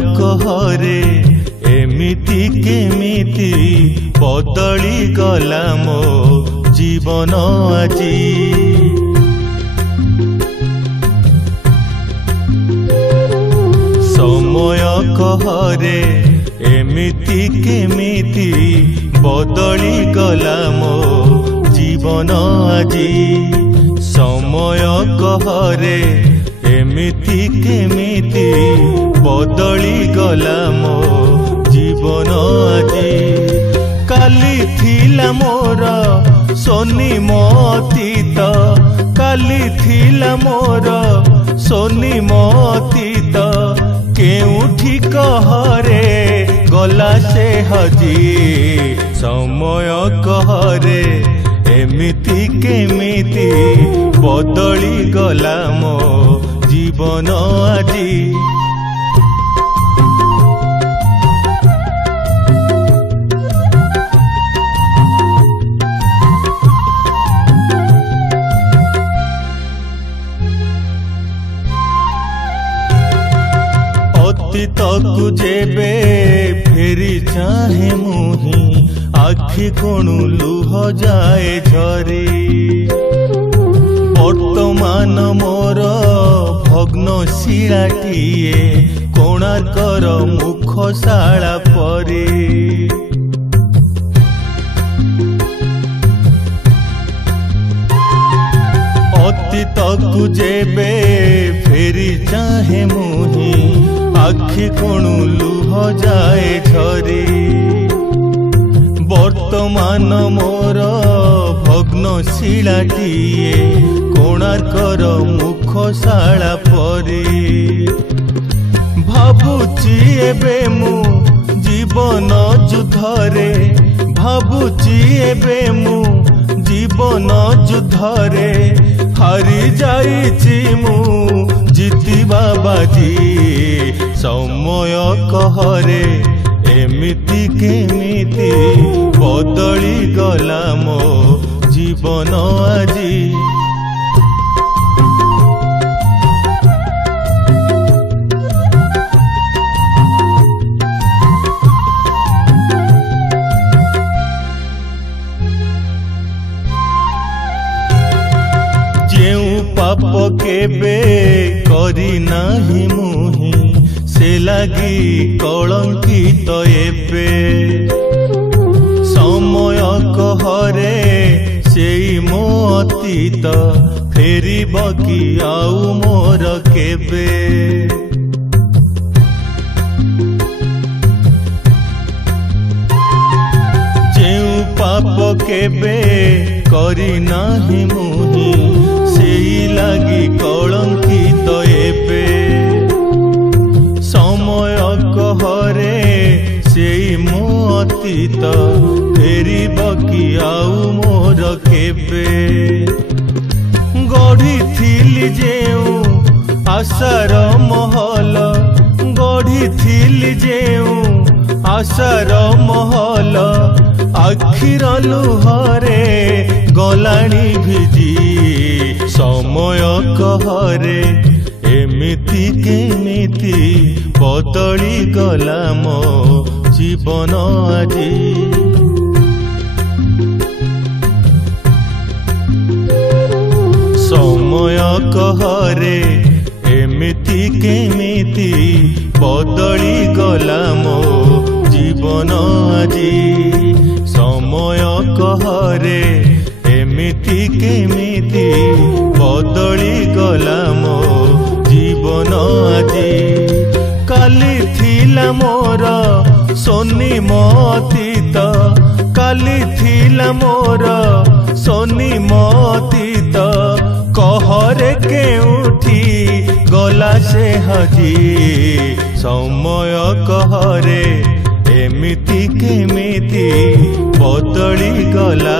कहरे एमिति केमिति बदली गला मो जीवन आजी। समय कहरे एमिति केमिति बदली गला मो जीवन आजी। समय कहरे एमिति केमिति बदली गला मो जीवन आजी। काली थिला मोर सोनी मतीत, काली थिला मोर सोनी मतीत, केउठी कहरे गला से हजी। समय कहरे एमिति केमिति बदली गला मो जीवन आजी। अतीतकु जेबे फेरी चाहे मुही, आखि कोणु लुह जाए झरी। वर्तमान मोर भग्न शिलाटिए कोणार्कर मुखशाला परी। अतीतकु जेबे फेरी चाहे मुही, आखि कोणु लुह जाए झरी। वर्तमान मोर भग्न शिलाटिए कोणार्कर मुखशाला परी। भाबुची एबे मु जीवन युद्धरे, भाबुची एबे मु जीवन युद्धरे, हारी जाइछि मु जीतिबा बाजी। समय कहरे एमिति केमिति बदली गला मो जीवन आजी। पाप केबे करी नाही मुही, से लागी कलंकित एबे। समय कहरे सेई मो अतीत, फेरिब कि आउ मोर केबे। जेउ पाप केबे करी नाही मुही, सेई लागी कलंकित एबे। समय कहरे सेई मो अतीत, फेरिब कि आउ मोर केबे। गढ़ी थिली जेउ आशार महल, गढ़ी थिली जेउ आशार महल, आखिर लुहरे गलाणी भिजी। समय कहरे एमिति केमिति बदली गला मो जीवन आजी। समय कहरे एमिति केमिति बदली गला मो जीवन आजी। समय कहरे एमिति केमिति बदली गला मो जीवन आजी। काली थिला मोर सोनी मतीत, काली थिला मोर सोनी मतीत, कहरे केउठी गला से हजी। समय कहरे एमिति केमिति बदली गला